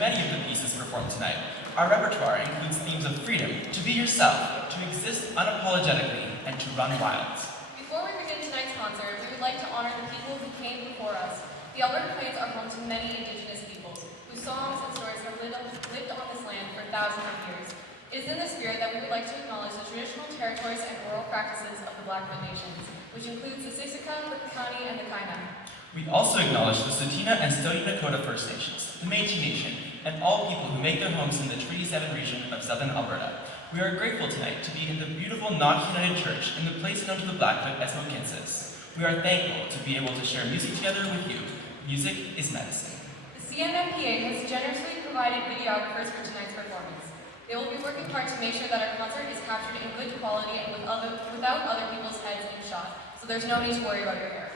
many of the pieces performed tonight. Our repertoire includes themes of freedom, to be yourself, to exist unapologetically, and to run wild. Before we begin tonight's concert, we would like to honor the people who came before us. The Alberta Plains are home to many indigenous peoples, whose songs and stories have lived on this land for thousands of years. It is in this spirit that we would like to acknowledge the traditional territories and oral practices of the Blackfoot Nations, which includes the Siksika, the Piikani, and the Kainai. We also acknowledge the Tsuut'ina and Stoney Nakoda First Nations, the Métis Nation, and all people who make their homes in the Treaty 7 region of southern Alberta. We are grateful tonight to be in the beautiful Knox United Church in the place known to the Blackfoot as Mohkinstsis. We are thankful to be able to share music together with you. Music is medicine. The CMMPA has generously provided videographers for tonight's performance. They will be working hard to make sure that our concert is captured in good quality and without other people's heads in shot, so there's no need to worry about your hair.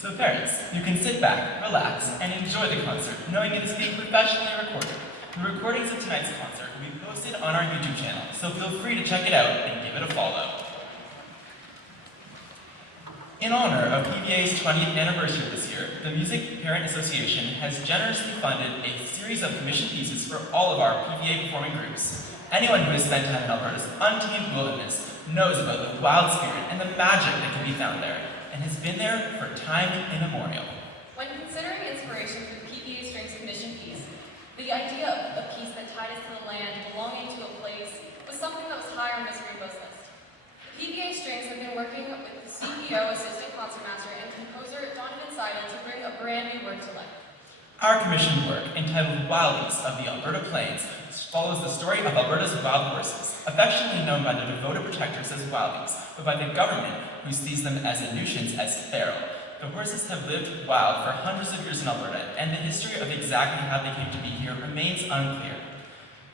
So parents, you can sit back, relax, and enjoy the concert, knowing it is being professionally recorded. The recordings of tonight's concert will be posted on our YouTube channel, so feel free to check it out and give it a follow. In honor of PBA's 20th anniversary this year, the Music Parent Association has generously funded a series of commissioned pieces for all of our PBA performing groups. Anyone who has spent time in Alberta's untamed wilderness knows about the wild spirit and the magic that can be found there, and has been there for time immemorial. When considering inspiration for the PBA Strings Commission piece, the idea of a piece that tied us to the land, belonging to a place, was something that was high on Miss Greenbow's list. The PBA Strings have been working with the CEO, Assistant Concertmaster, and composer Donovan Seidle to bring a brand new work to life. Our commissioned work, entitled Wildies of the Alberta Plains, follows the story of Alberta's wild horses, affectionately known by the devoted protectors as Wildies, but by the government, who sees them as Inuitians as feral. The horses have lived wild for hundreds of years in Alberta, and the history of exactly how they came to be here remains unclear.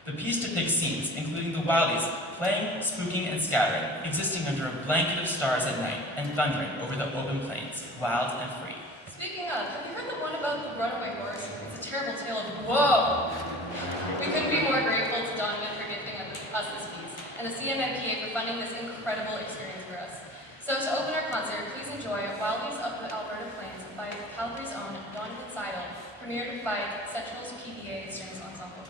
The piece depicts scenes, including the Wildies playing, spooking, and scattering, existing under a blanket of stars at night, and thundering over the open plains, wild and free. Speaking of, have you heard the one about the runaway horse? It's a terrible tale of woe! We couldn't be more grateful to Donovan for giving us this piece, and the CMMPA for funding this incredible experience for us. So to open our concert, please enjoy Wildies of the Alberta Plains by Calgary's own Donovan Seidle, premiered by Central's PBA Strings Ensemble.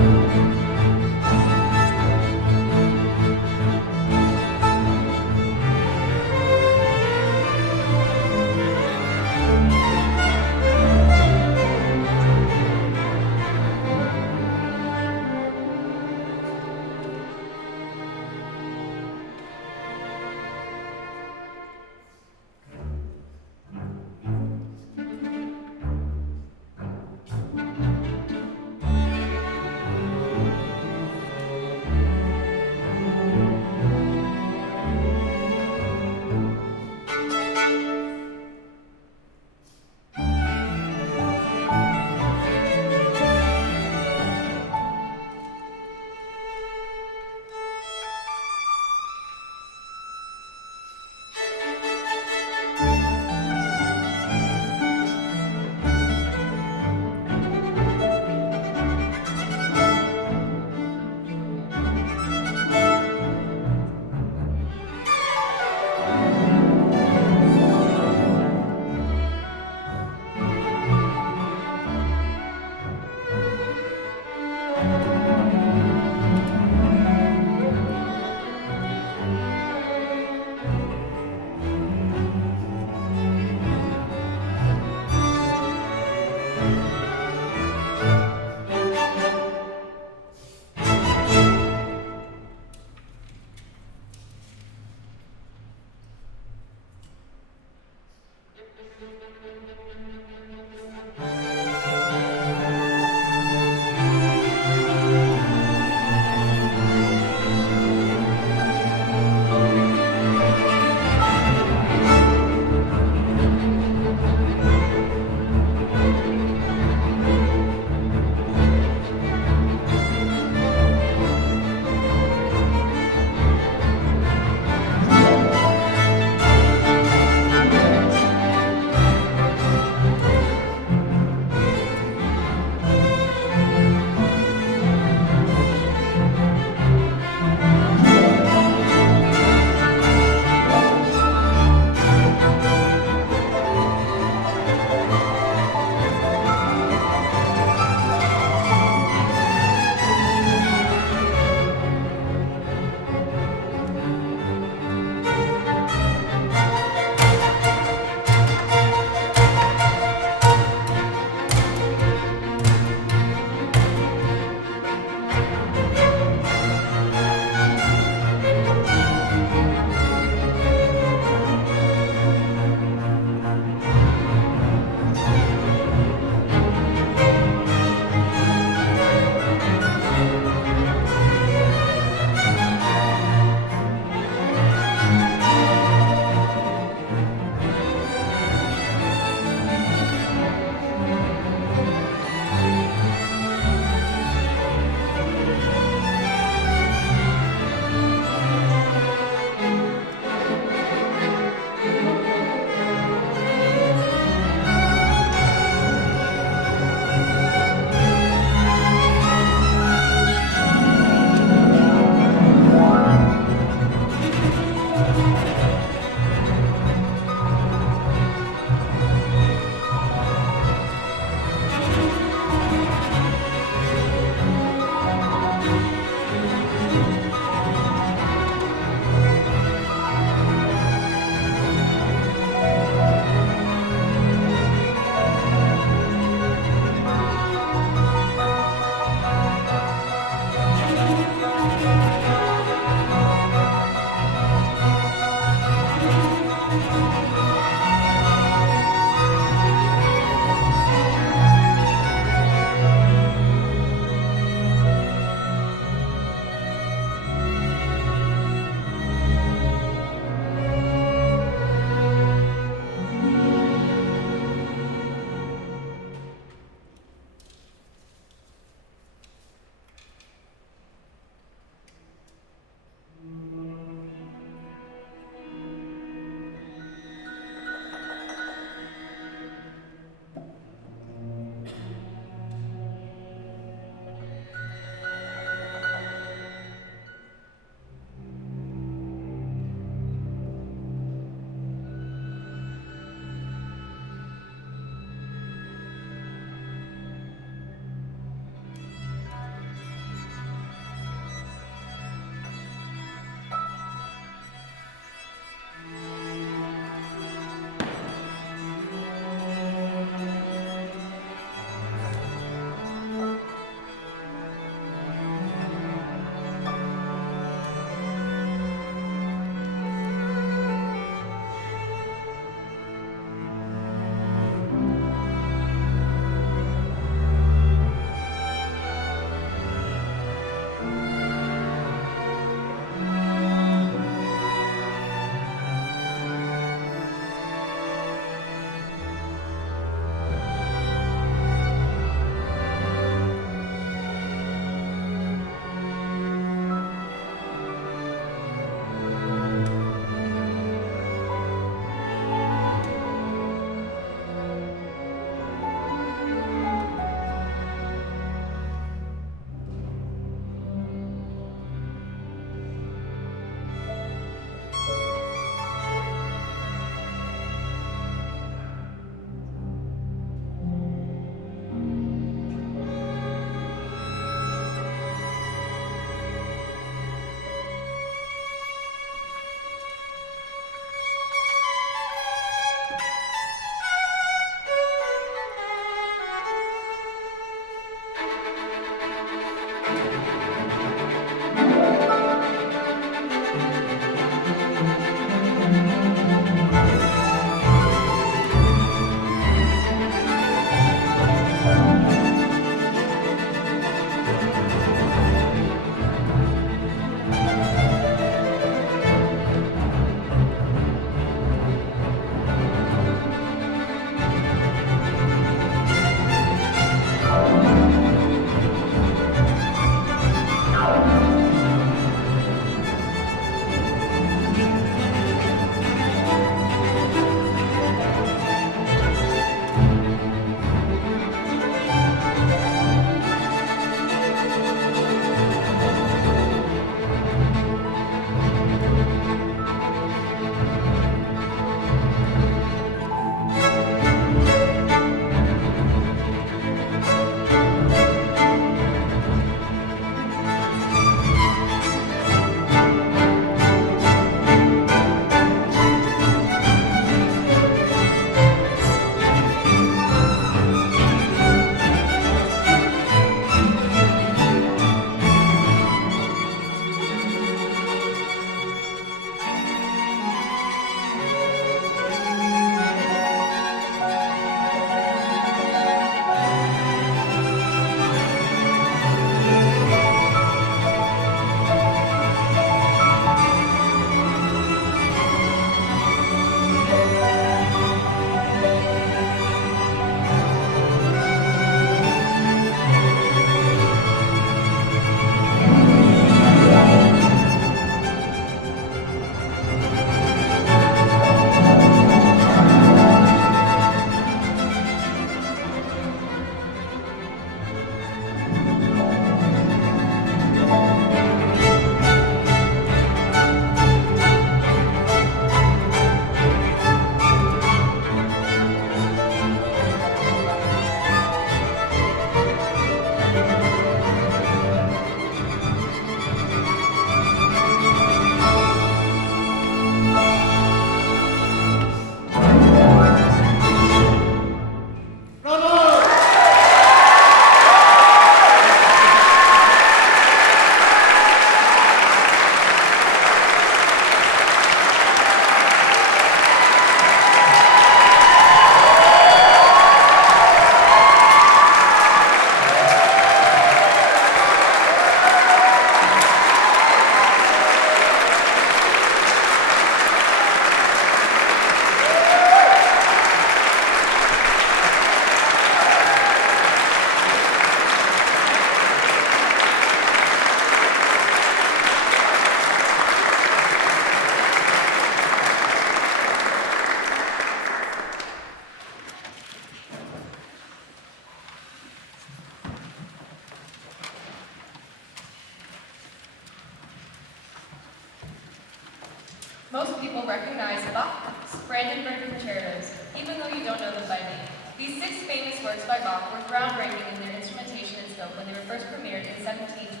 Most people recognize Bach's Brandenburg concertos, even though you don't know them by name. These 6 famous works by Bach were groundbreaking in their instrumentation and scope when they were first premiered in 1721.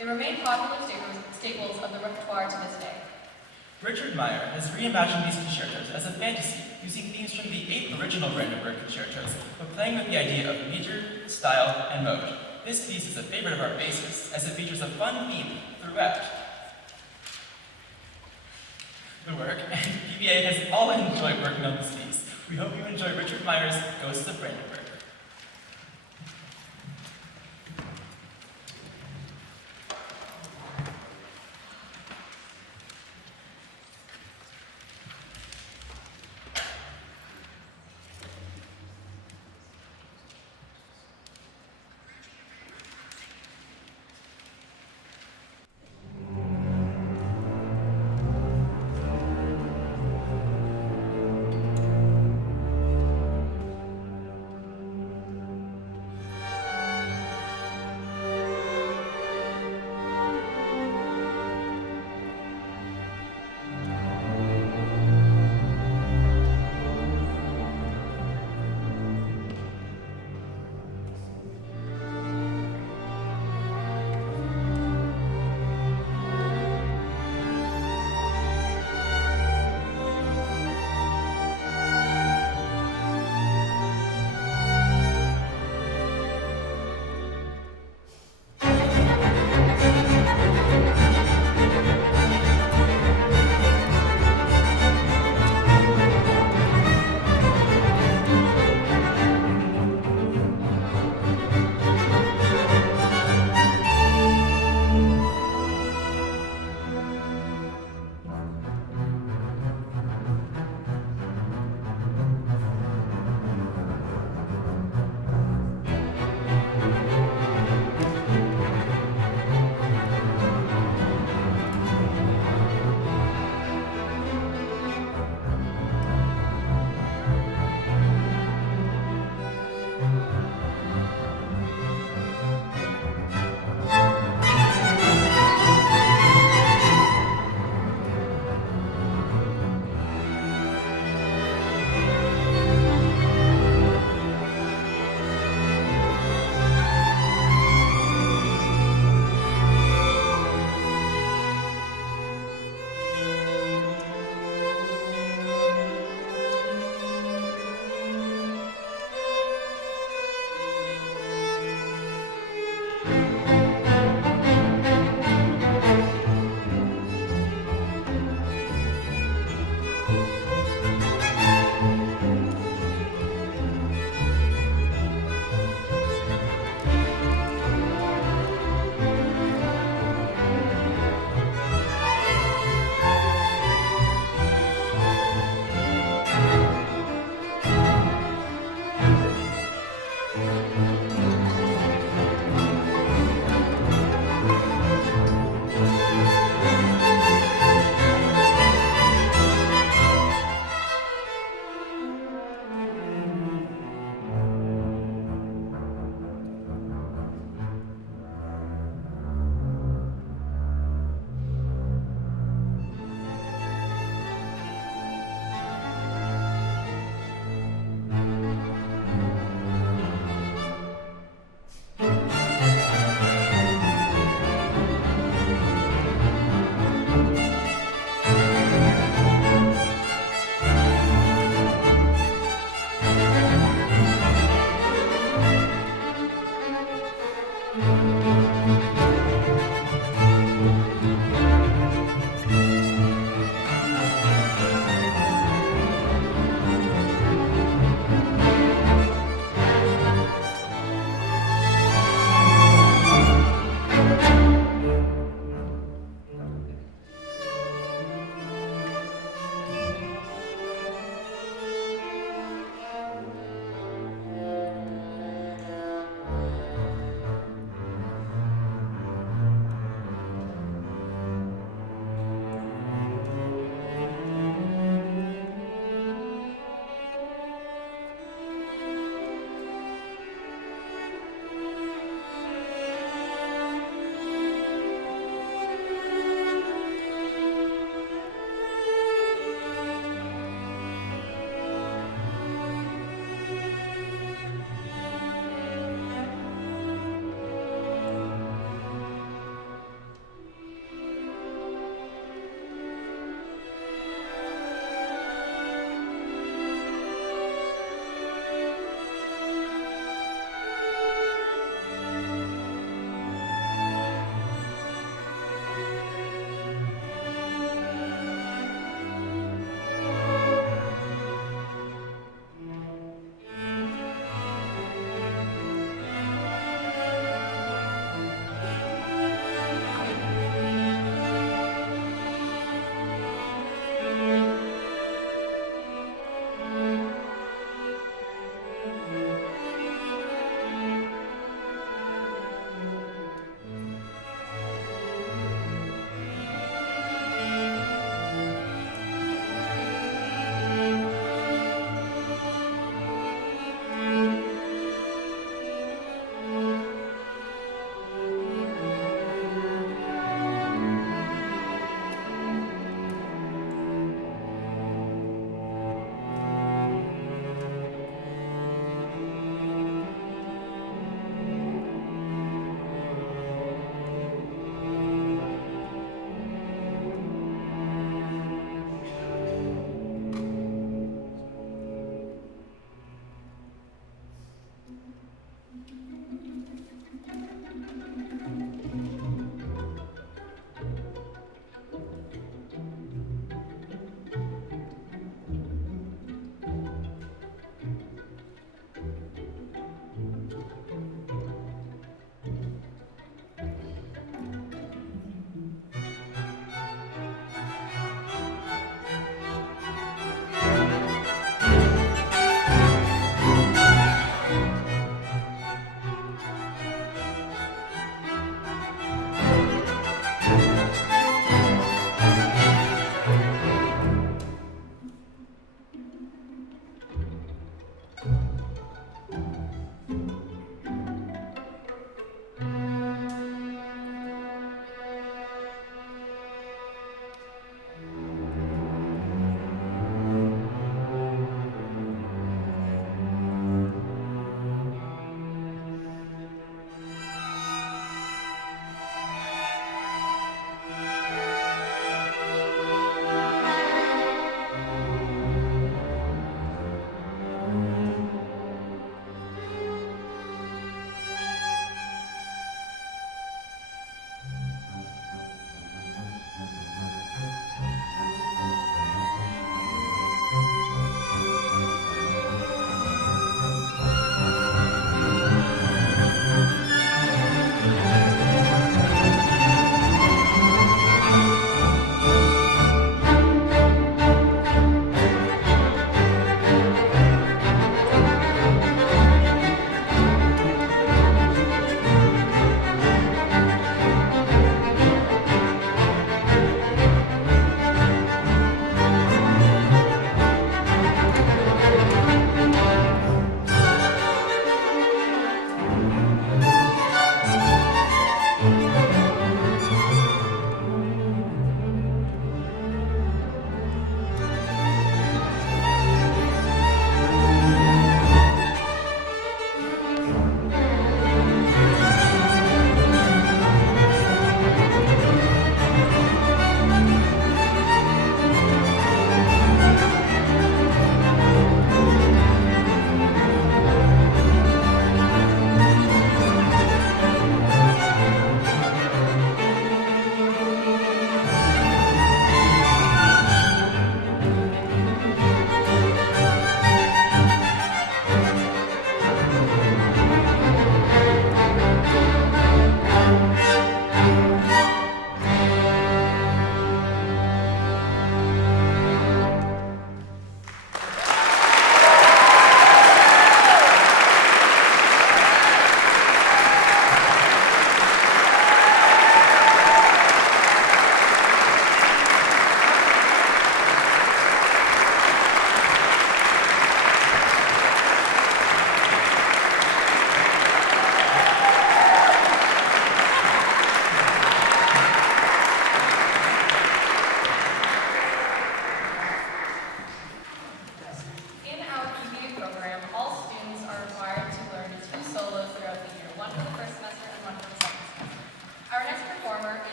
They remain popular staples of the repertoire to this day. Richard Meyer has reimagined these concertos as a fantasy, using themes from the 8 original Brandenburg concertos, but playing with the idea of meter, style, and mode. This piece is a favorite of our bassists, as it features a fun theme throughout the work, and PBA has all enjoyed working on this piece. We hope you enjoy Richard Meyer's Ghosts of Brandenburg.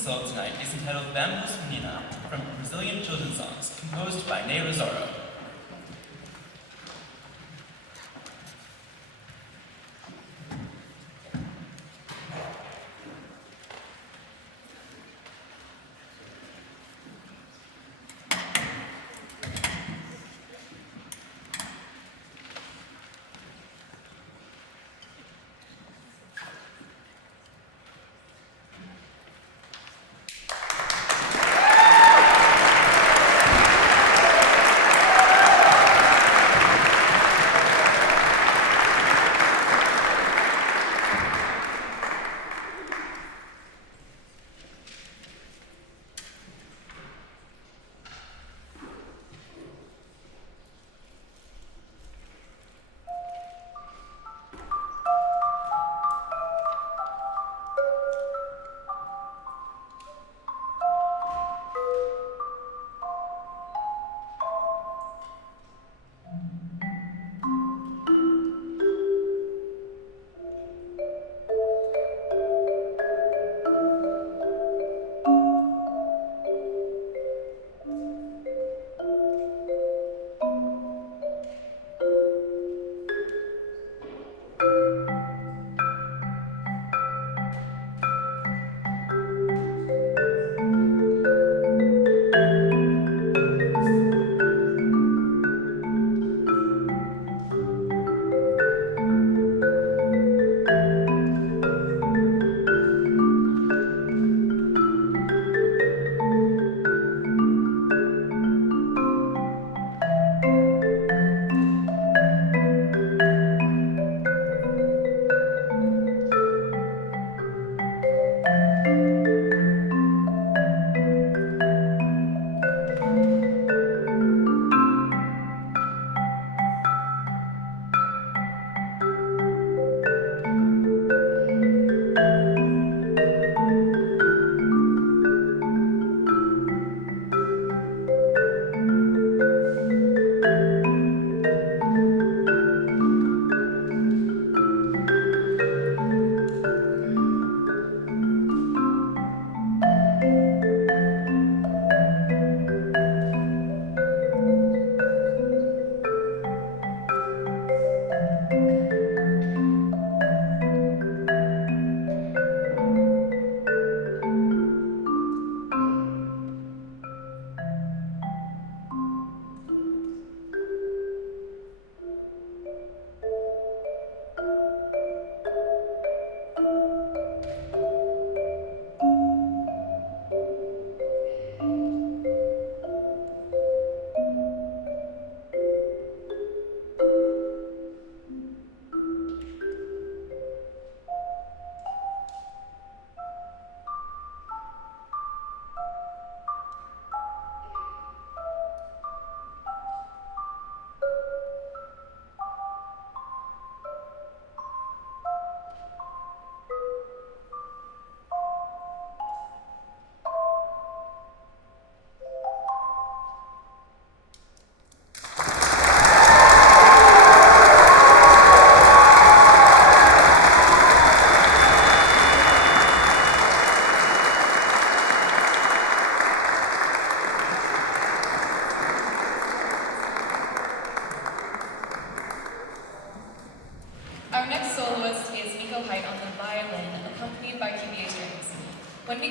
song tonight is entitled Meninha from Brazilian children's songs, composed by Rosauro.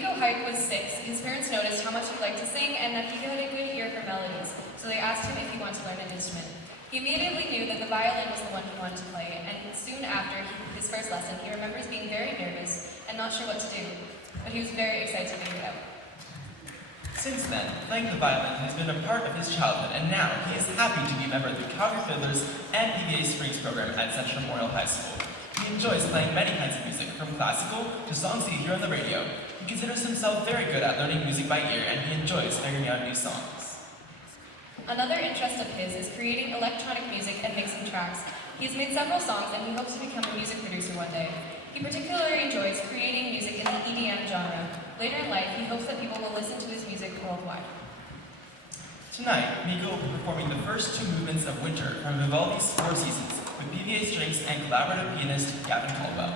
Miko Heidt was 6, his parents noticed how much he liked to sing and that he had a good ear for melodies, so they asked him if he wanted to learn an instrument. He immediately knew that the violin was the one he wanted to play, and soon after his first lesson, he remembers being very nervous and not sure what to do, but he was very excited to figure it out. Since then, playing the violin has been a part of his childhood, and now he is happy to be a member of the Calgary Fiddlers and PBA Springs program at Central Memorial High School. He enjoys playing many kinds of music, from classical to songs that you hear on the radio. He considers himself very good at learning music by ear, and he enjoys figuring out new songs. Another interest of his is creating electronic music and mixing tracks. He has made several songs and he hopes to become a music producer one day. He particularly enjoys creating music in the EDM genre. Later in life, he hopes that people will listen to his music worldwide. Tonight, Miko will be performing the first 2 movements of Winter from Vivaldi's Four Seasons with PBA strings and collaborative pianist Gavin Caldwell.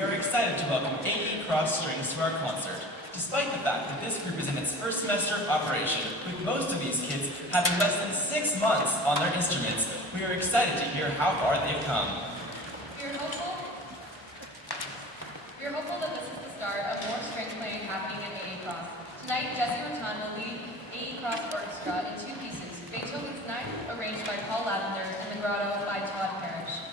we are excited to welcome AE Cross Strings to our concert. Despite the fact that this group is in its first semester of operation, with most of these kids having less than 6 months on their instruments, we are excited to hear how far they've come. We're hopeful that this is the start of more string playing happening at AE Cross. Tonight, Jesse Raton will lead AE Cross Orchestra in 2 pieces, Beethoven's Ninth, arranged by Paul Lavender, and the Grotto by Todd Parish.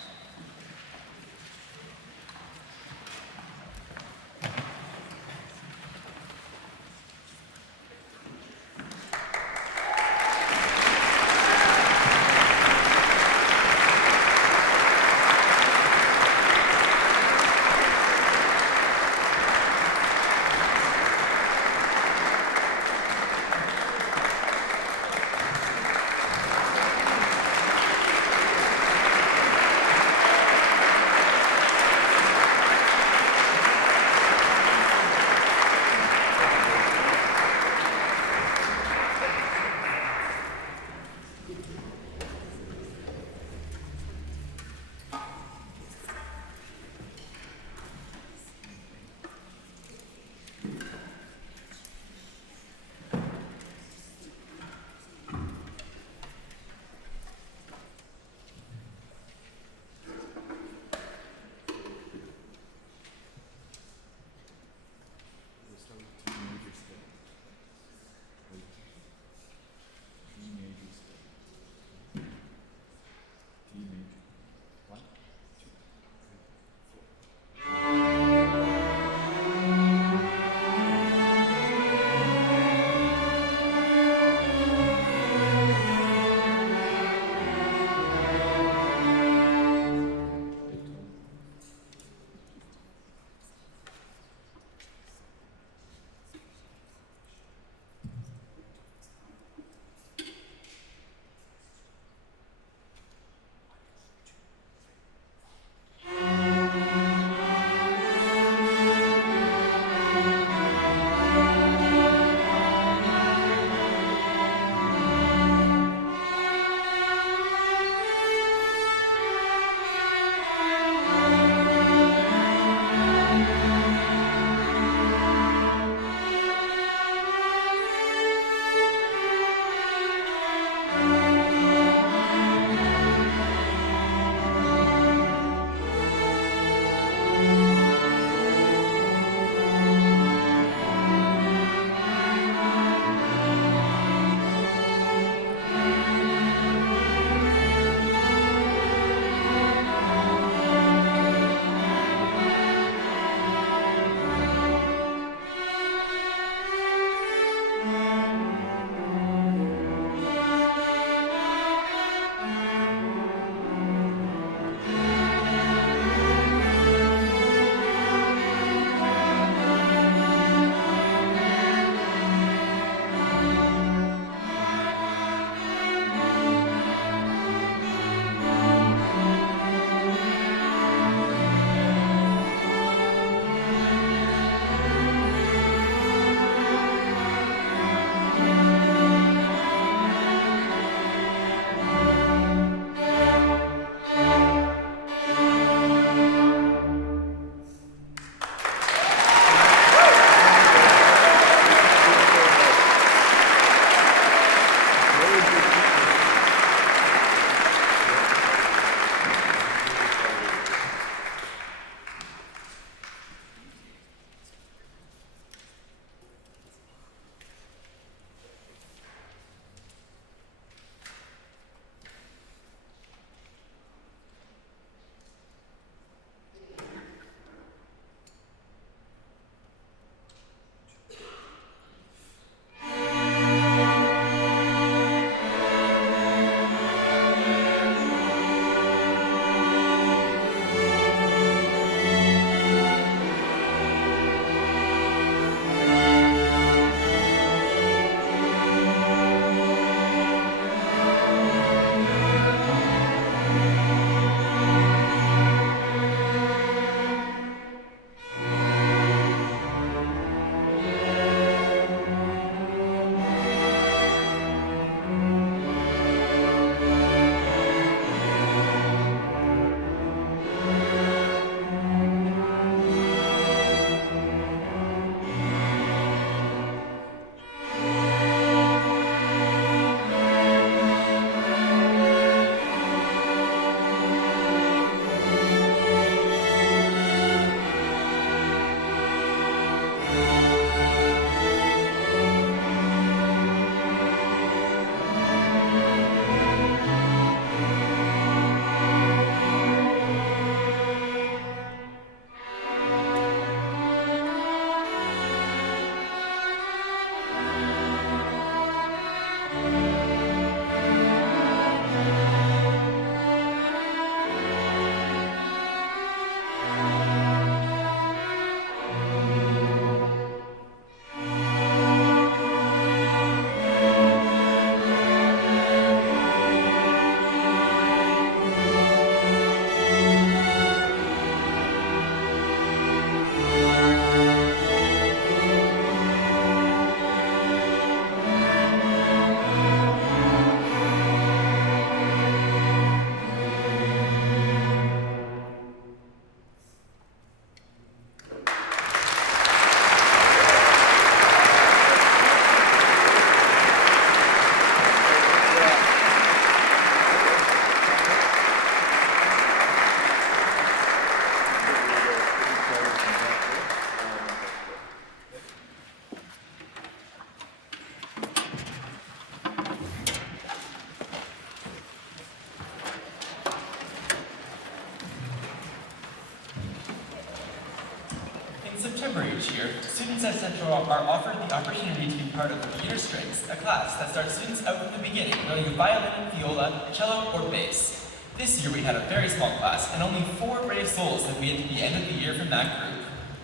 In September each year, students at Central are offered the opportunity to be part of the Beginner Strings, a class that starts students out from the beginning, learning the violin, viola, cello, or bass. This year we had a very small class, and only 4 brave souls have made it to the end of the year from that group.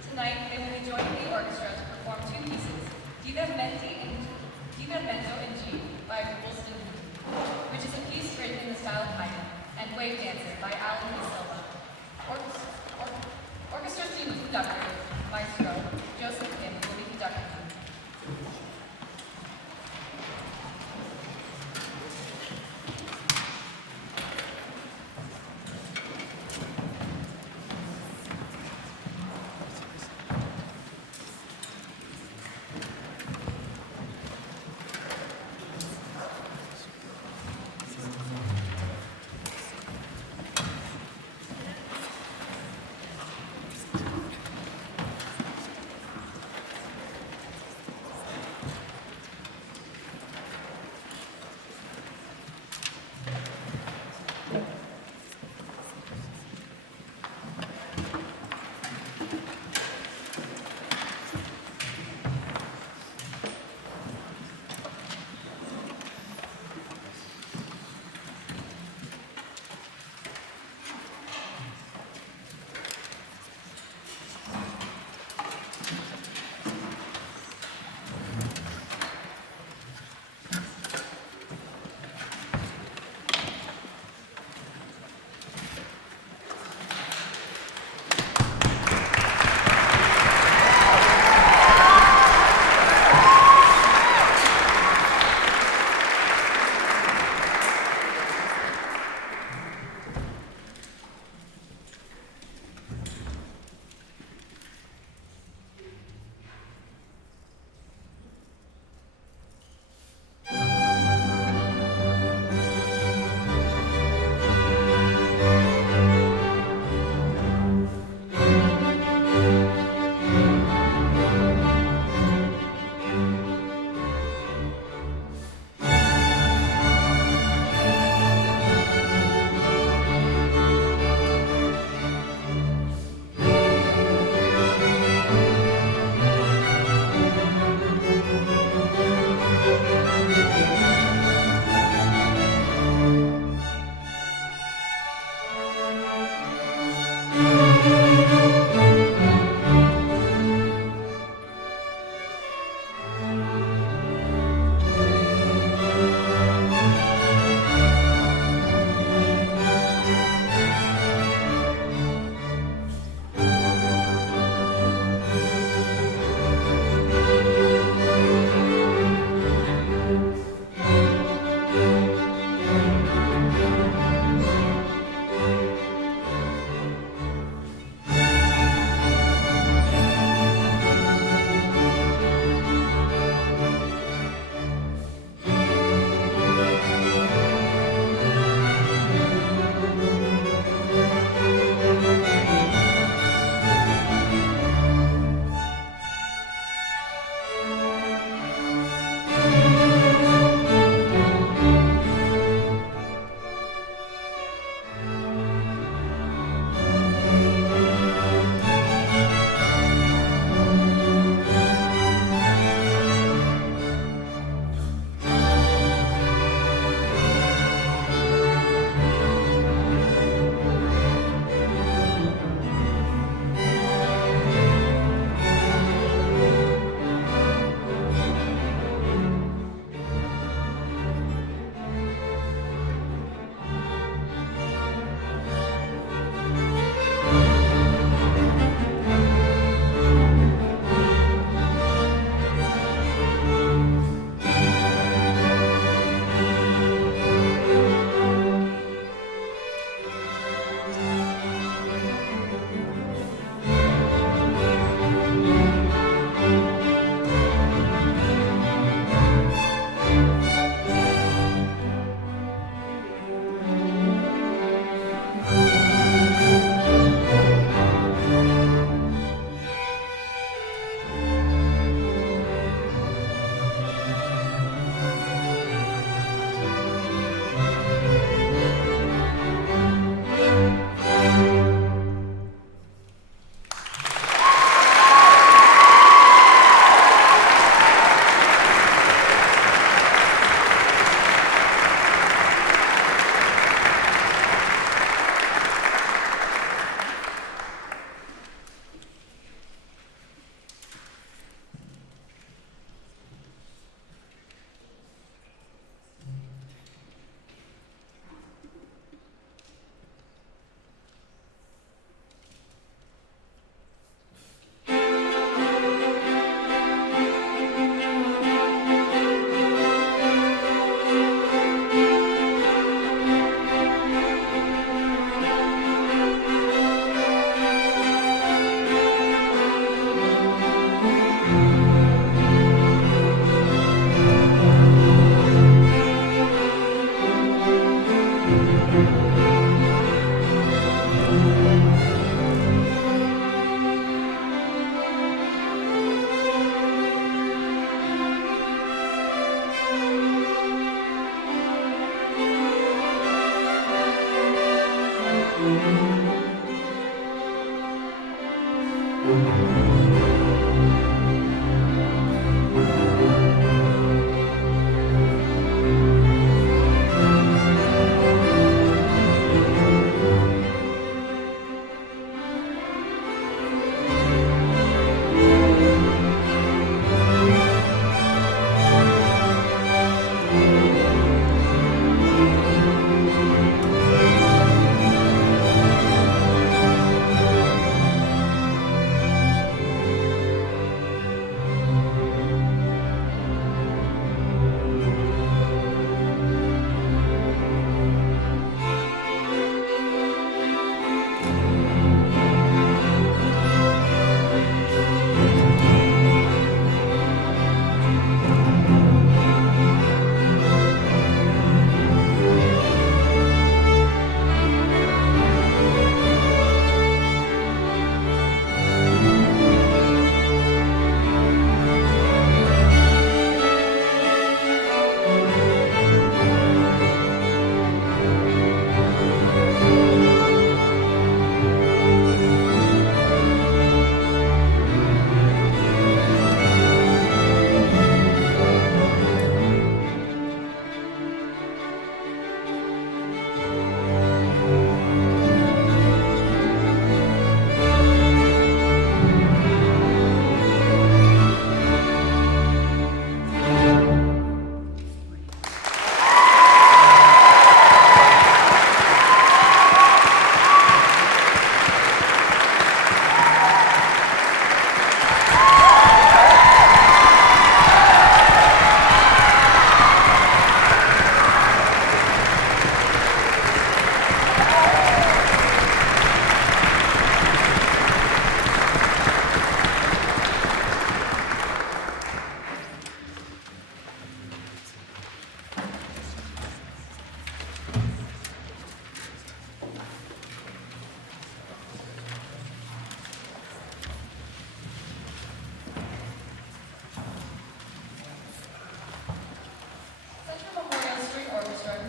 Tonight, they will be joining the orchestra to perform 2 pieces, Divertimento in G by Woolstenhulme, which is a piece written in the style of Haydn, and Wave Dancer by Silva. Orchestra student conductor, Maestro Joseph Kim, will be conducting them.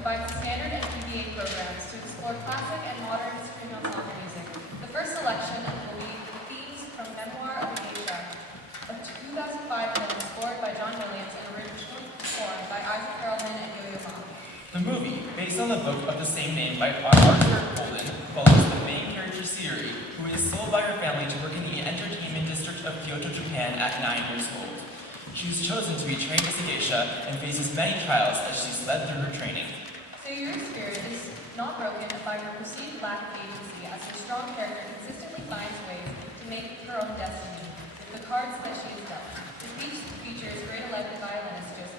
combines standard and PBA programs to explore classic and modern string ensemble music. The first selection will be themes from Memoir of Geisha, a 2005 film scored by John Williams and originally performed by Isaac Perelman and Yo-Yo Ma. The movie, based on the book of the same name by Arthur Conan, follows the main character Sayuri, who is sold by her family to work in the entertainment district of Kyoto, Japan at 9 years old. She is chosen to be trained as a geisha and faces many trials as she's led through her training. Sayuri's spirit is not broken by her perceived lack of agency, as her strong character consistently finds ways to make her own destiny with the cards that she is dealt. The speech features great elected violinist Joseph.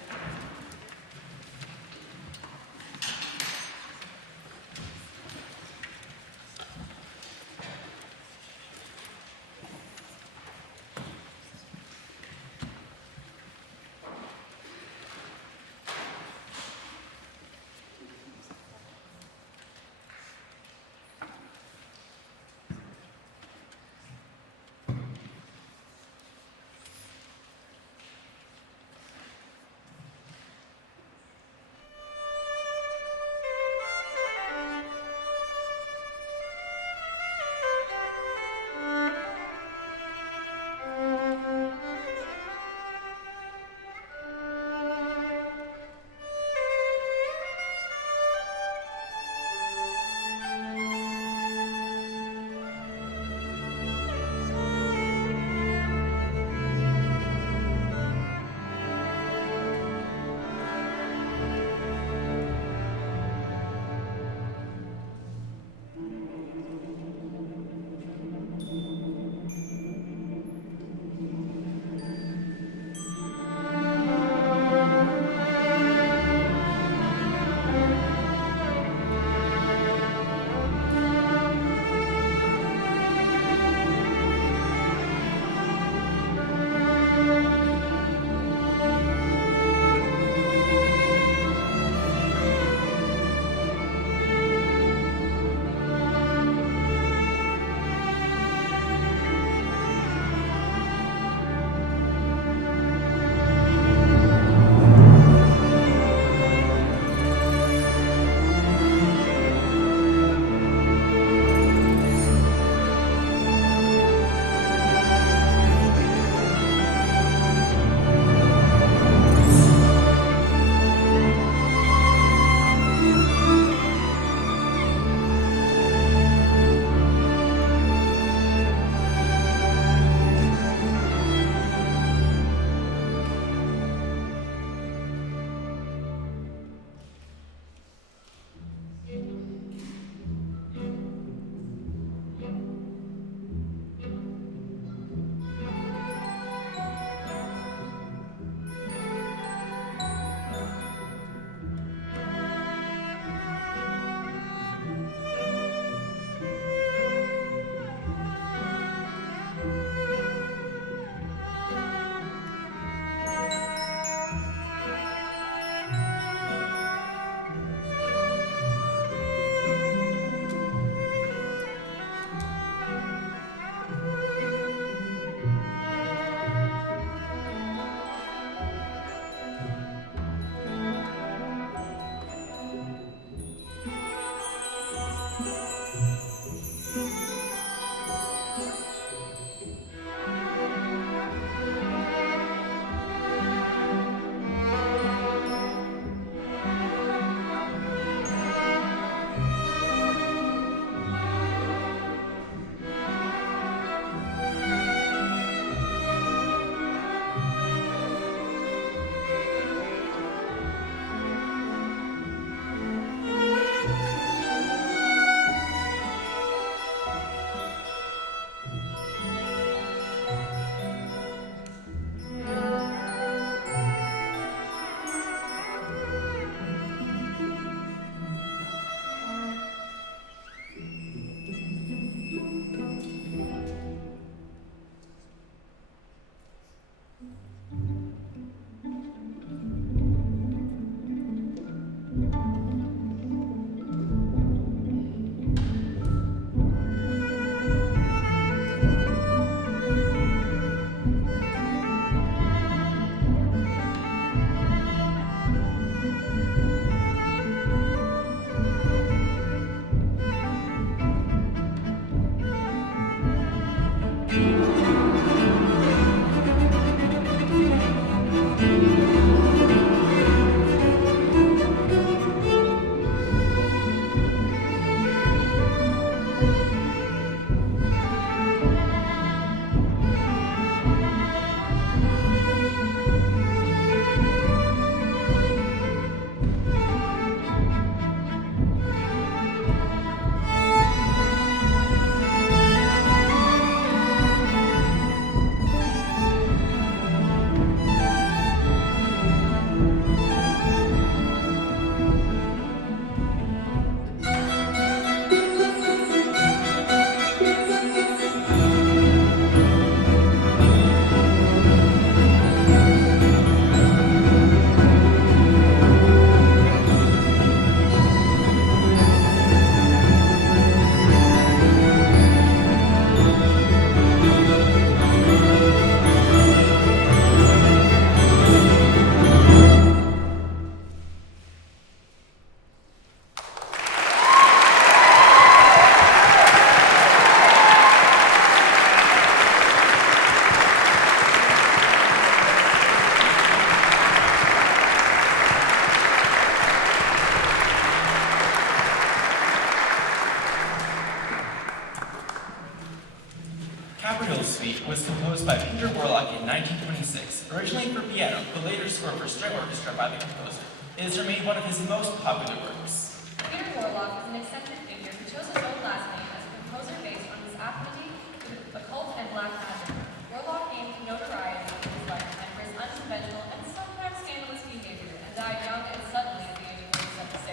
by Peter Warlock in 1926, originally for piano, but later scored for string orchestra by the composer. It has remained one of his most popular works. Peter Warlock is an eccentric figure who chose his own last name as a composer based on his affinity with occult and black magic. Warlock gained notoriety in his lifetime for his unconventional and sometimes scandalous behavior and died young and suddenly at the age of 76.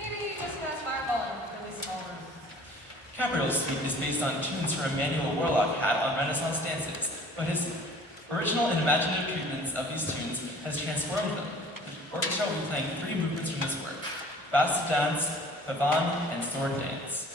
Maybe he just cast fireball in a really small room. Capriol's suite is based on tunes from Emanuel Warlock had on Renaissance dances, but his original and imaginative treatments of these tunes has transformed them. The orchestra will be playing 3 movements from this work: Bastard Dance, Pavane, and Sword Dance.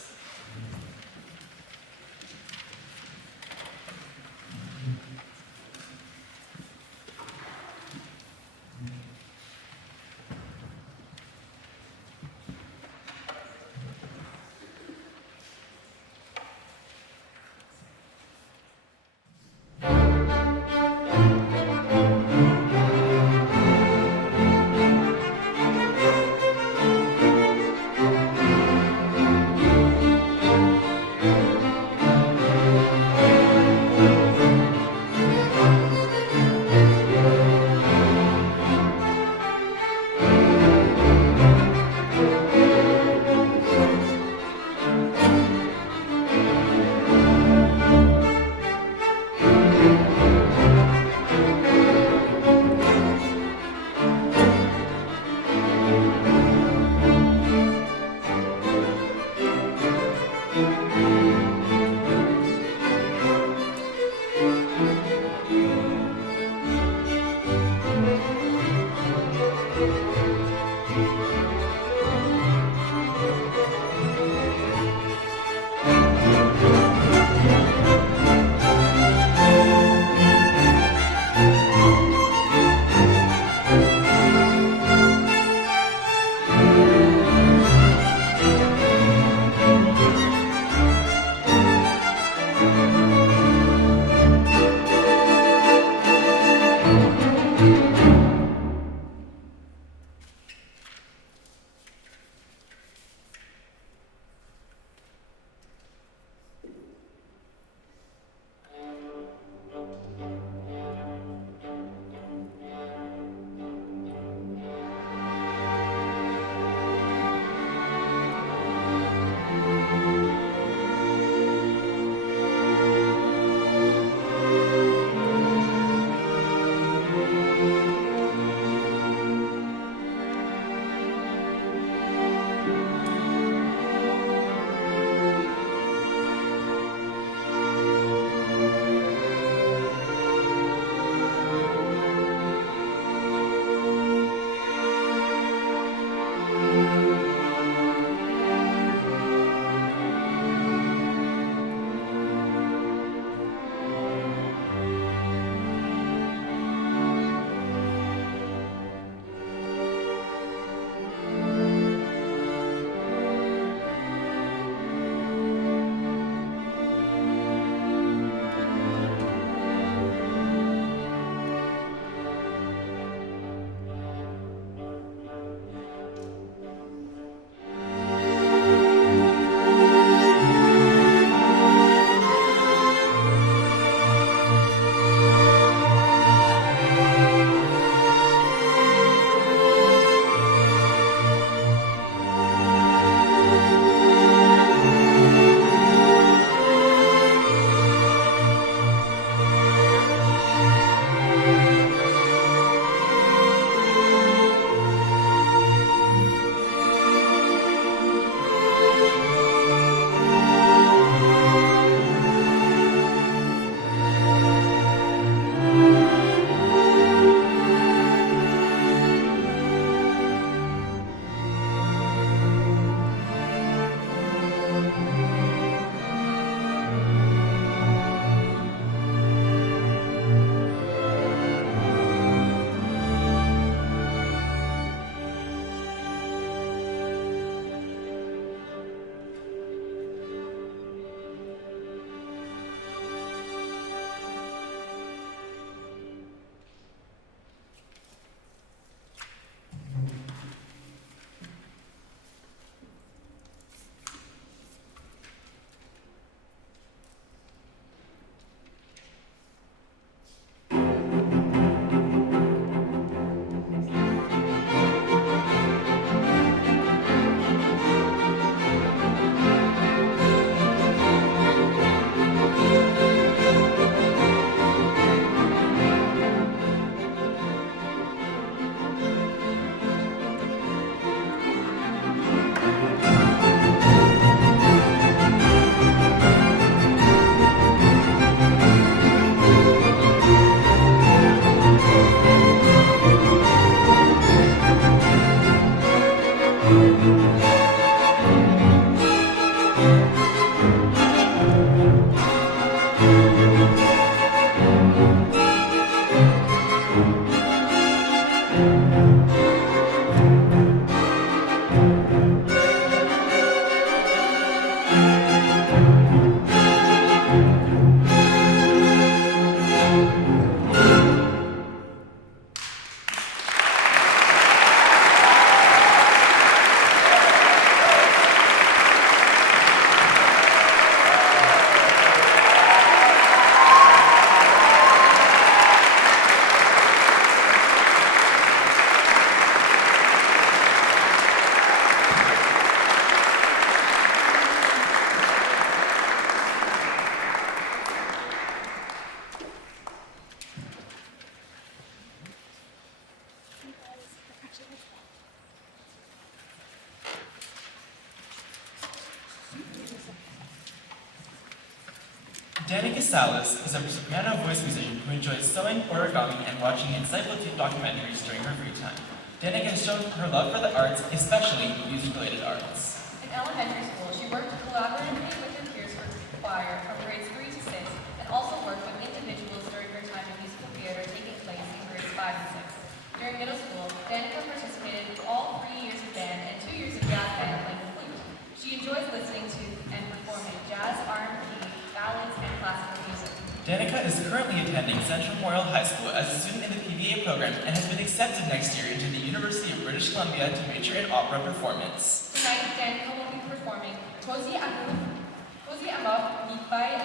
Deanicka is a soprano voice musician who enjoys sewing, origami, and watching insightful documentaries during her free time. Deanicka has shown her love for the arts, especially music-related arts. In elementary school, she worked collaboratively with her peers for choir from grades 3 to 6, and also worked with individuals during her time in musical theater taking place in grades 5 and 6. During middle school, Deanicka participated in all 3 years of band and 2 years of jazz band playing the flute. She enjoys listening to and performing jazz, R&B, ballads, and classical music. Deanicka is currently attending Central Memorial High School as a student in the PBA program and has been accepted next year into the University of British Columbia to major in opera performance. Tonight, Deanicka will be performing Cosi, Amor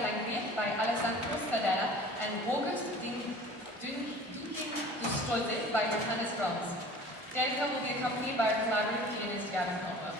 languir by Alessandro Stradella and Gehst Stolze by Johannes Brahms. Deanicka will be accompanied by our collaborative pianist Gavin Silva.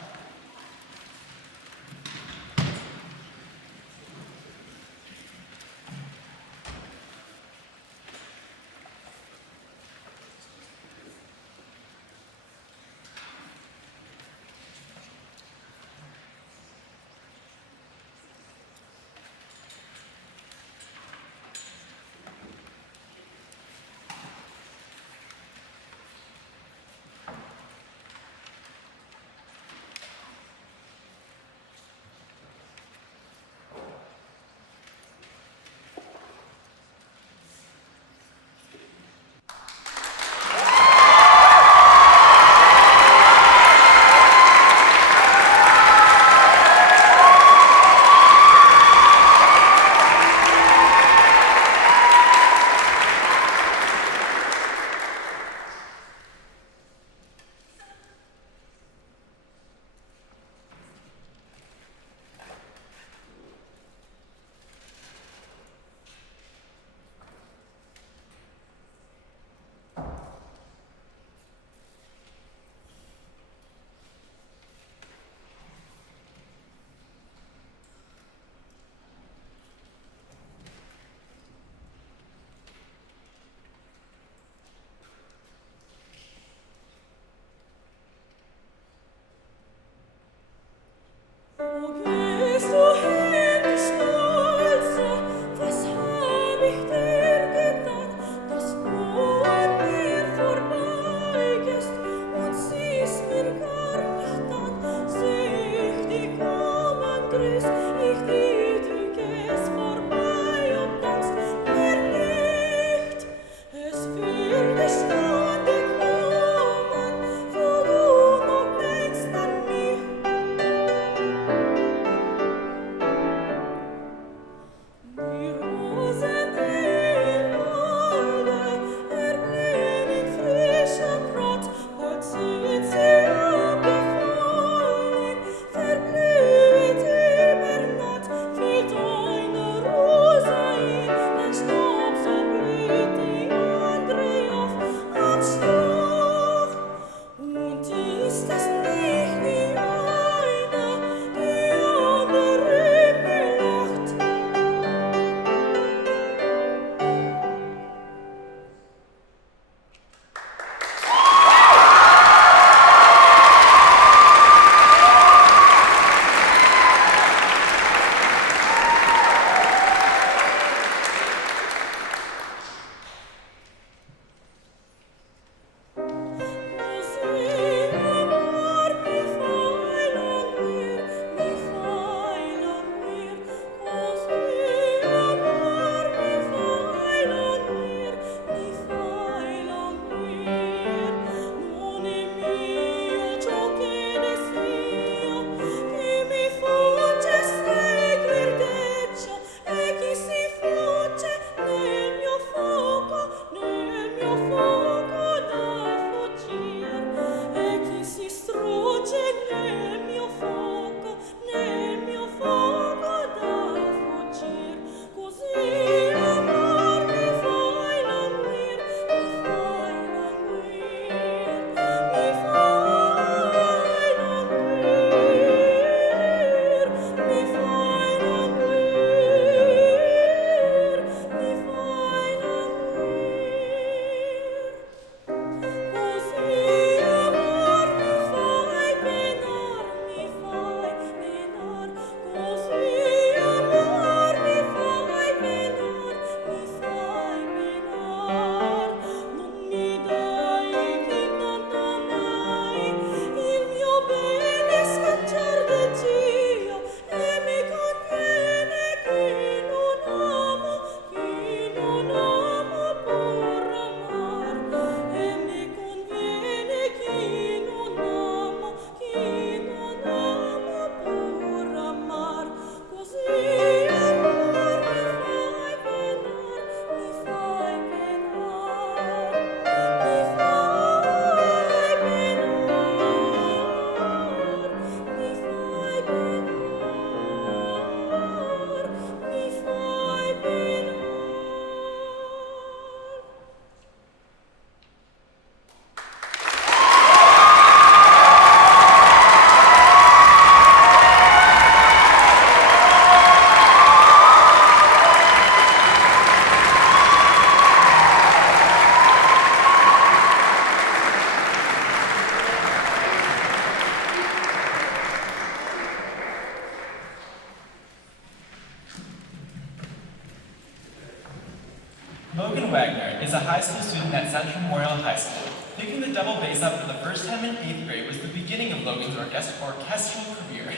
Logan Wagner is a high school student at Central Memorial High School. Picking the double bass up for the first time in 8th grade was the beginning of Logan's orchestral career.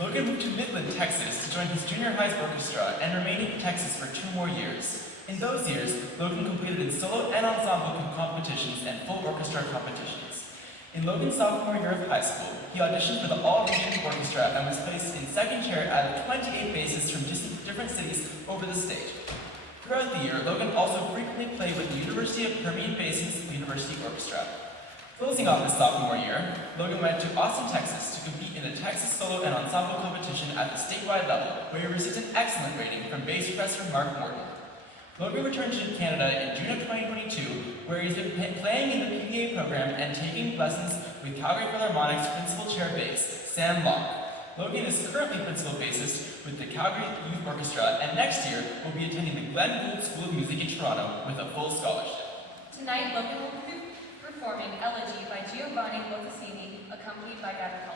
Logan moved to Midland, Texas to join his junior high's orchestra and remained in Texas for 2 more years. In those years, Logan competed in solo and ensemble competitions and full orchestra competitions. In Logan's sophomore year of high school, he auditioned for the all-region orchestra and was placed in second chair out of 28 bassists from different cities over the state. Throughout the year, Logan also frequently played with the University of Permian Basin's University Orchestra. Closing off his sophomore year, Logan went to Austin, Texas to compete in the Texas Solo and Ensemble competition at the statewide level, where he received an excellent rating from bass professor Mark Morton. Logan returned to Canada in June of 2022, where he's been playing in the PDA program and taking lessons with Calgary Philharmonic's principal chair bass, Sam Locke. Logan is currently principal bassist with the Calgary Youth Orchestra, and next year will be attending the Glenn Gould School of Music in Toronto with a full scholarship. Tonight, Logan will be performing Elegy by Giovanni Boccacini, accompanied by Capriol.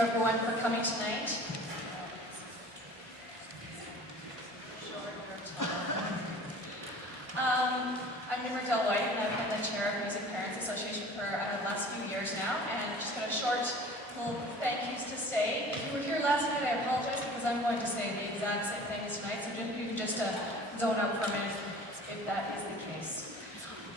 everyone for coming tonight. I'm Del White, and I've been the chair of Music Parents Association for the last few years now, and just got a short little thank yous to say. If you were here last night, I apologize because I'm going to say the exact same things tonight, so you can just zone out for a minute if that is the case.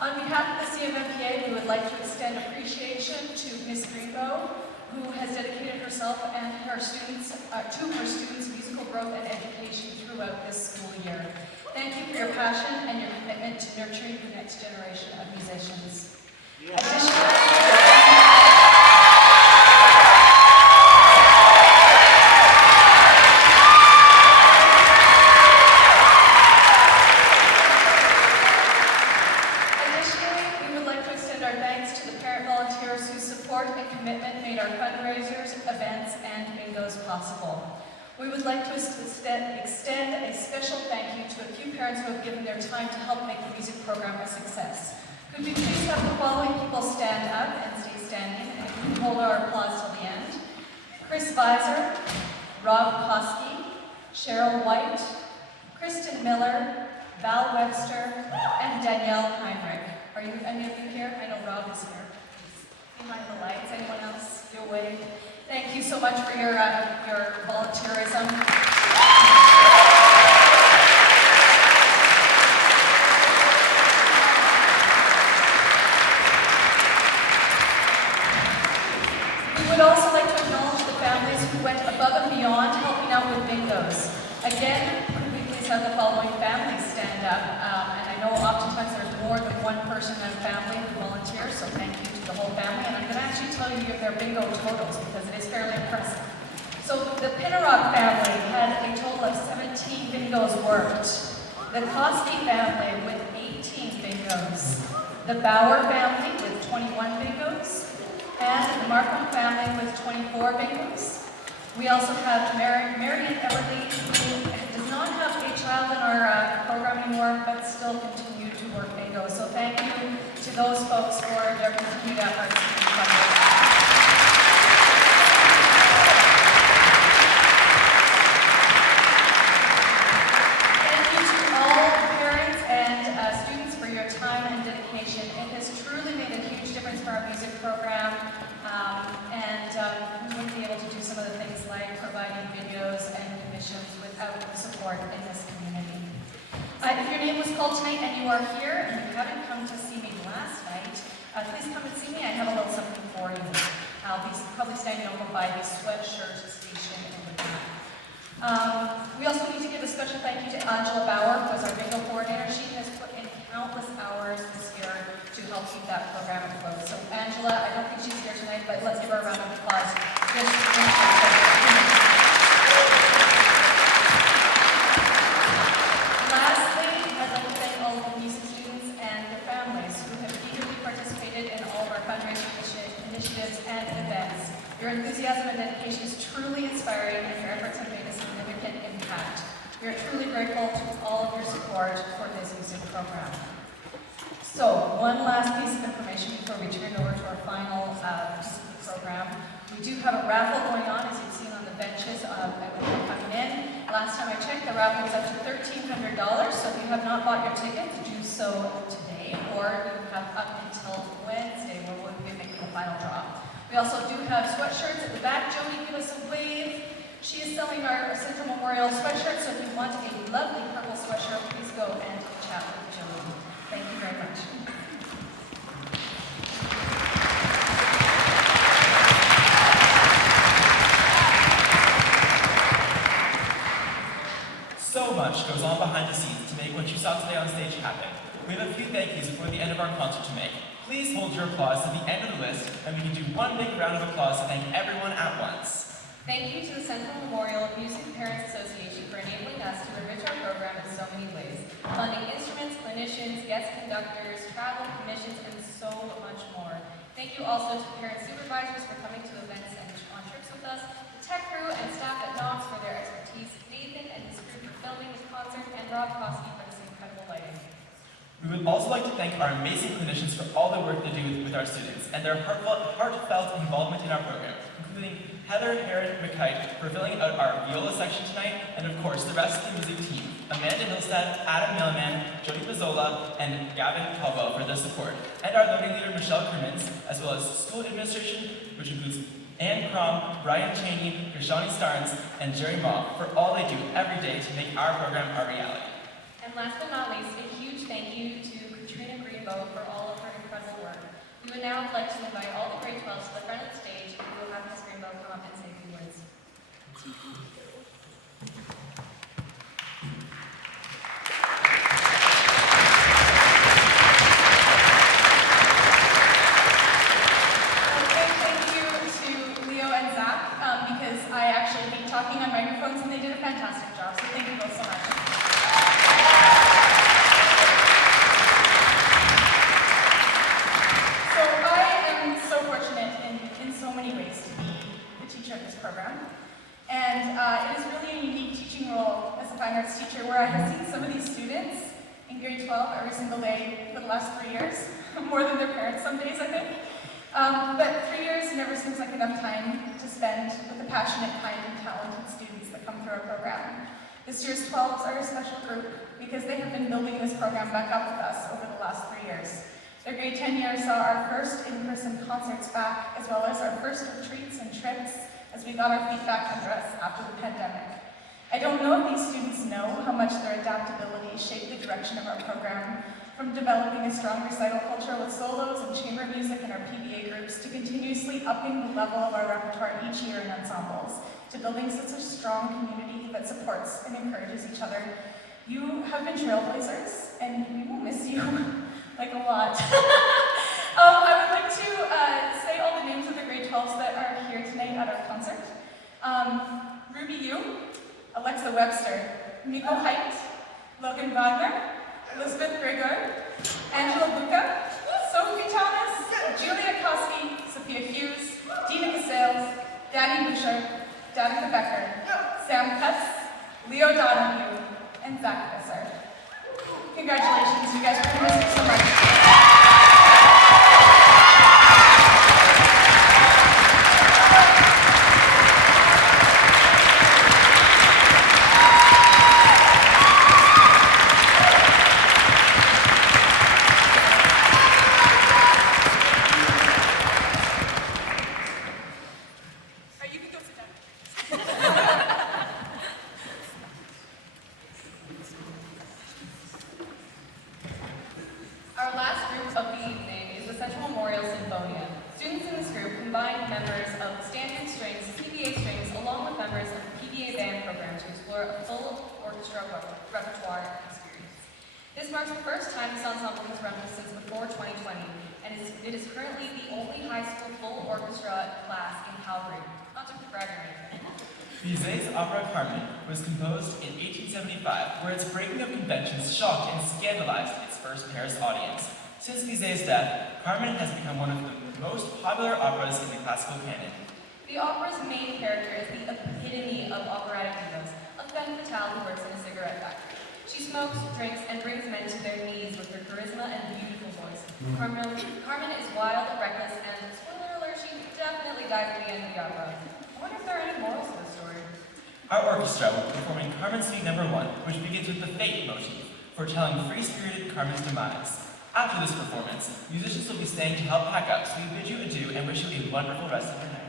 On behalf of the CMMPA, we would like to extend appreciation to Ms. Greenbow, who has dedicated herself and her students to her students' musical growth and education throughout this school year. Thank you for your passion and your commitment to nurturing the next generation of musicians. Yeah. Additionally, we would like to extend our thanks to the parent volunteers whose support and commitment made our fundraisers, events, and bingos possible. We would like to extend a special thank you to a few parents who have given their time to help make the music program a success. Could we please have the following people stand up and stay standing, and if we can hold our applause till the end. Chris Visor, Rob Koski, Cheryl White, Kristen Miller, Val Webster, and Danielle Heinrich. Are you any of you here? I know Rob is here. Behind the lights. Anyone else? Your way. Thank you so much for your volunteerism. We would also like to acknowledge the families who went above and beyond helping out with bingos. Again, could we please have the following families stand up? And I know oftentimes there's more than one person in a family who volunteers, so thank you to the whole family. And I'm going to actually tell you their bingo totals because it is fairly impressive. So the Pinnerock family had a total of 17 bingos worked. The Koski family with 18 bingos. The Bauer family with 21 bingos. And the Markham family with 24 bingos. We also have Marion Everly, who does not have a child in our program anymore, but still continue to work bingo. So thank you to those folks for their continued efforts. Thank you to all parents and students for your time and dedication. It has truly made a huge difference for our music program. We wouldn't be able to do some of the things like providing videos and commissions without the support in this community. If your name was called tonight and you are here and you haven't come to see me last night, please come and see me. I have a little something for you. I'll be probably standing over by the sweatshirt station in the back. We also need to give a special thank you to Angela Bauer, who is our bingo coordinator. She has put in countless hours this year to help keep that program afloat. So Angela, I don't think she's here tonight, but let's give her a round of applause. Lastly, I'd like to thank all of the music students and their families who have eagerly participated in all of our fundraising initiatives and events. Your enthusiasm and dedication is truly inspiring, and your efforts have made a significant impact. We are truly grateful to all of your support for this music program. So, one last piece of information before we turn over to our final program. We do have a raffle going on, as you've seen on the benches when you're coming in. Last time I checked, the raffle is up to $1,300, so if you have not bought your tickets, do so today, or you have up until Wednesday, where we'll be making the final draw. We also do have sweatshirts at the back. Jody, give us a wave. She is selling our Central Memorial sweatshirt, so if you want a lovely purple sweatshirt, please go and chat with Jody. Thank you very much. So much goes on behind the scenes to make what you saw today on stage happen. We have a few thank yous before the end of our concert to make. Please hold your applause to the end of the list, and we can do one big round of applause to thank everyone at once. Thank you to the Central Memorial Music Parents Association for enabling us to enrich our program in so many ways. Funding instruments, clinicians, guest conductors, travel, commissions, and so much more. Thank you also to parent supervisors for coming to events and on trips with us, the tech crew and staff at Knox for their expertise, Nathan and his crew for filming this concert, and Rob Koski for this incredible lighting. We would also like to thank our amazing clinicians for all the work they do with our students and their heartfelt involvement in our program, including Heather Herod McKite for filling out our viola section tonight, and of course the rest of the music team, Amanda Hillstead, Adam Milliman, Jody Mazzola, and Gavin Caldwell for their support, and our learning leader Michelle Crimmins, as well as school administration, which includes Anne Crom, Brian Cheney, Krishani Starnes, and Jerry Maw for all they do every day to make our program a reality. And last but not least, a huge thank you to Katrina Greenbow for all of her incredible work. We would now like to invite all the grade 12s to the front of the stage, and we will have Ms. Greenbow come up and say a few words. I actually hate talking on microphones, and they did a fantastic job, so thank you both so much. So I am so fortunate in so many ways to be the teacher of this program, and it is really a unique teaching role as a fine arts teacher where I have seen some of these students in grade 12 every single day for the last 3 years, more than their parents some days, I think. But 3 years never seems like enough time to spend with the passionate, kind, and talented students that come through our program. This year's 12s are a special group because they have been building this program back up with us over the last 3 years. Their grade 10 year saw our first in-person concerts back, as well as our first retreats and trips as we got our feet back under us after the pandemic. I don't know if these students know how much their adaptability shaped the direction of our program, from developing a strong recital culture with solos and chamber music in our PBA groups, to continuously upping the level of our repertoire each year in ensembles, to building such a strong community that supports and encourages each other. You have been trailblazers, and we will miss you, like a lot. I would like to say all the names of the grade 12s that are here tonight at our concert. Ruby Yu, Alexa Webster, Miko Heidt, Logan Wagner, Elizabeth Grigor, Angela Buca, Sophie Thomas, Julia Cosi, Sophia Hughes, Deanicka Sales, Danny Bouchard, Danica Becker, Sam Cutts, Leo Donovan, and Zach Visser. Congratulations, you guys are going to miss it so much. Bizet's opera Carmen was composed in 1875, where its breaking of conventions shocked and scandalized its first Paris audience. Since Bizet's death, Carmen has become one of the most popular operas in the classical canon. The opera's main character is the epitome of operatic divas, a femme fatale who works in a cigarette factory. She smokes, drinks, and brings men to their knees with her charisma and beautiful voice. Carmen is wild, reckless, and, spoiler alert, she definitely dies at the end of the opera. I wonder if there are any morals to the story. Our orchestra will be performing Carmen Suite No. 1, which begins with the Fate motif, foretelling free-spirited Carmen's demise. After this performance, musicians will be staying to help pack up, so we bid you adieu and wish you a wonderful rest of the night.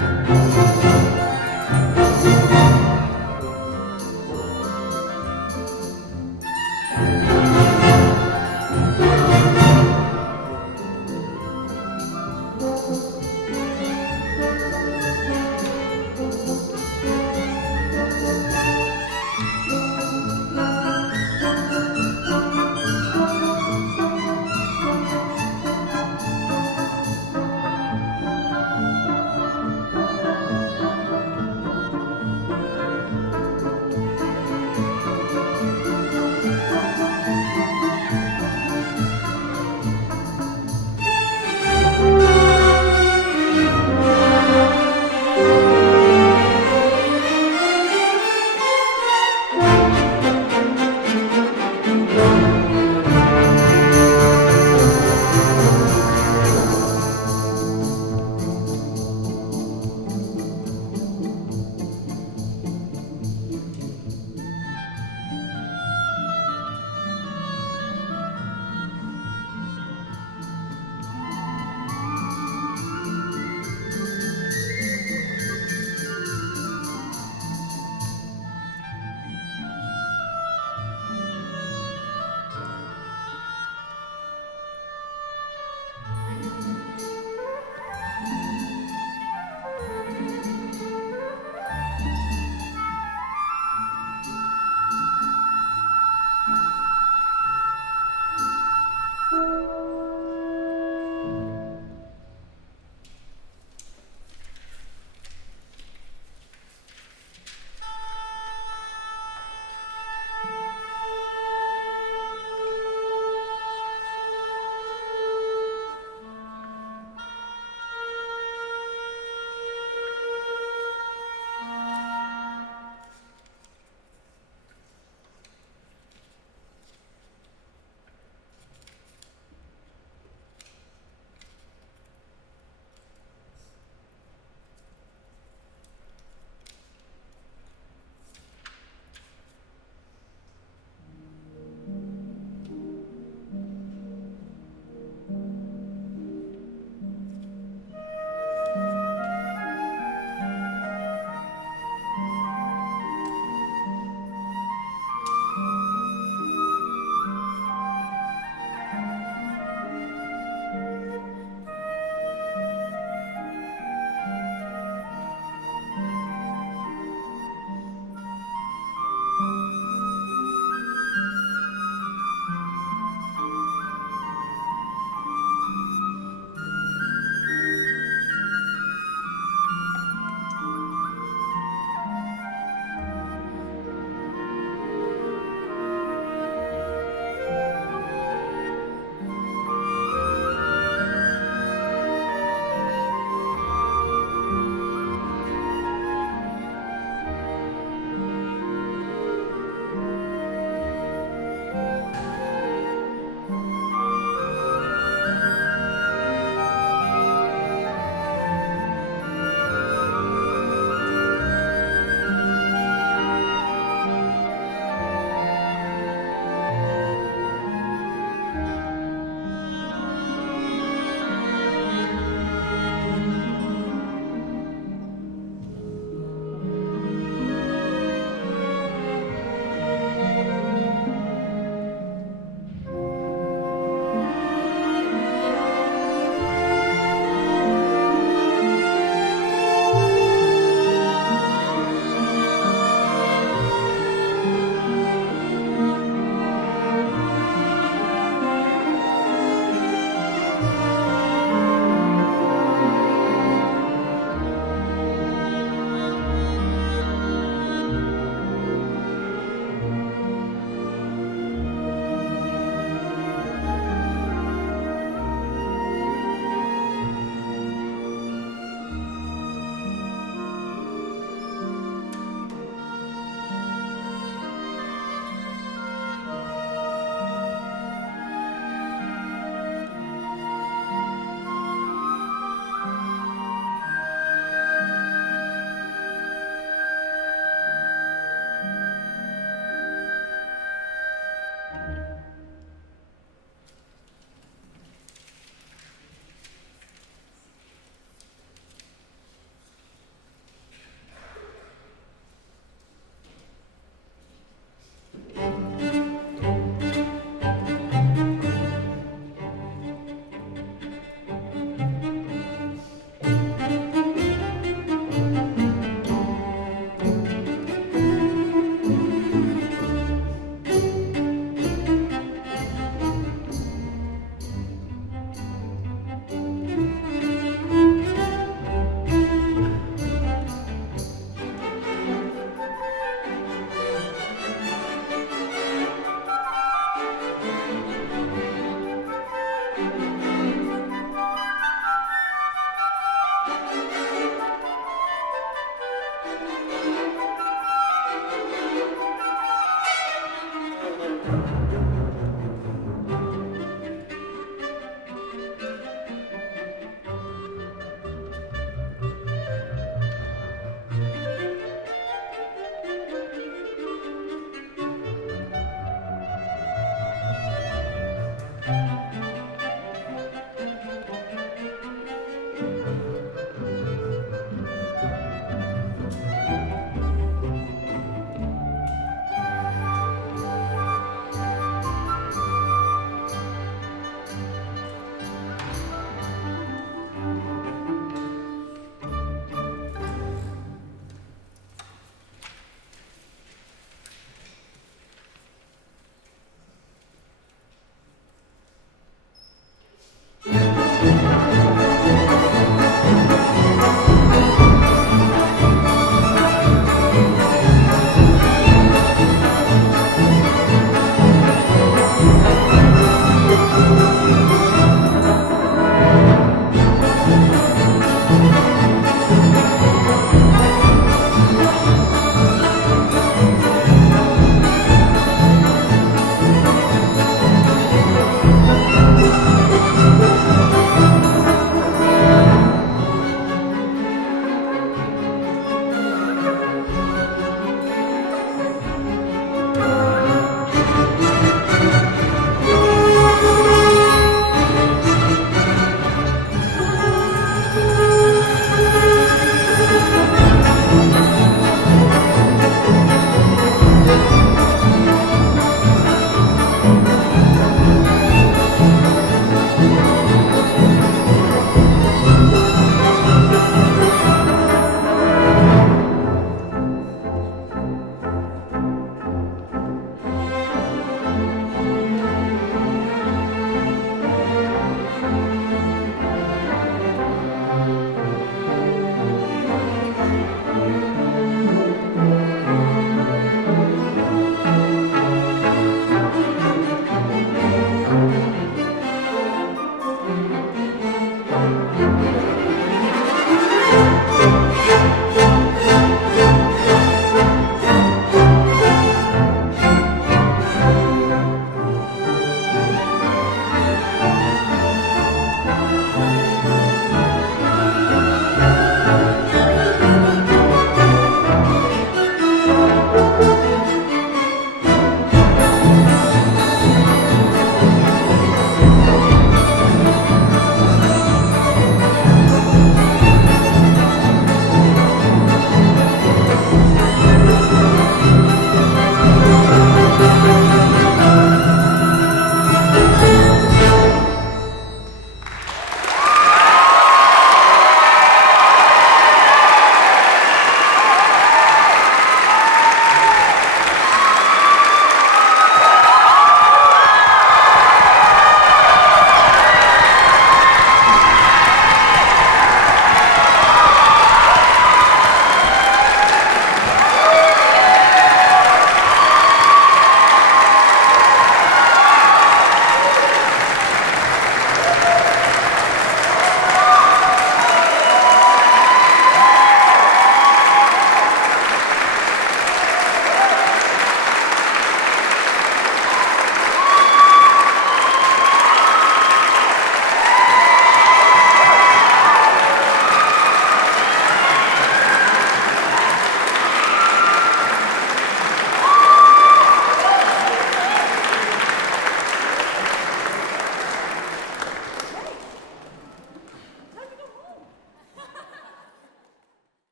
Thank you.